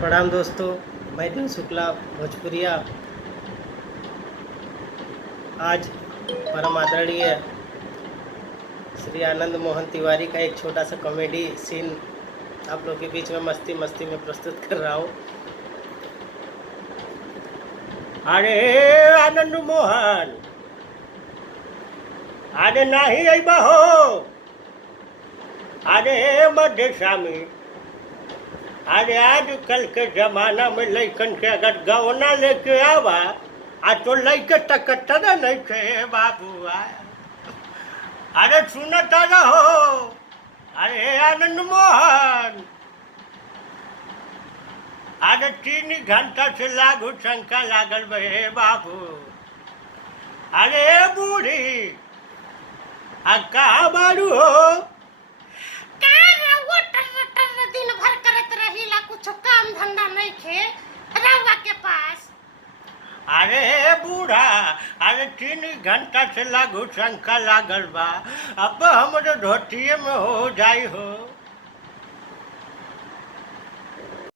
प्रणाम दोस्तों, मैं दिन शुक्ला भोजपुरिया। आज परम आदरणीय श्री आनंद मोहन तिवारी का एक छोटा सा कॉमेडी सीन आप लोग के बीच में मस्ती मस्ती में प्रस्तुत कर रहा हूँ। अरे आनंद मोहन, अरे नहीं आई बहो, अरे मध्य स्वामी, अरे आजकल के जमाना में लइकन के अगर गवना लेके आवा आ तो लइके टकटरा नहीं थे बाबू। अरे सुनता रहो, अरे आनंद मोहन, अरे 3 घंटा से लागू शंका लागल बे बाबू। अरे बूढ़ी आ कहाँ बारू हो? दिन भर करत रहीला, कुछ काम धंधा नहीं खे रवा के पास। अरे बूढ़ा, अरे 3 घंटा से लागू शंका लागल बा, अब हमरे धोतिये में हो जाई हो।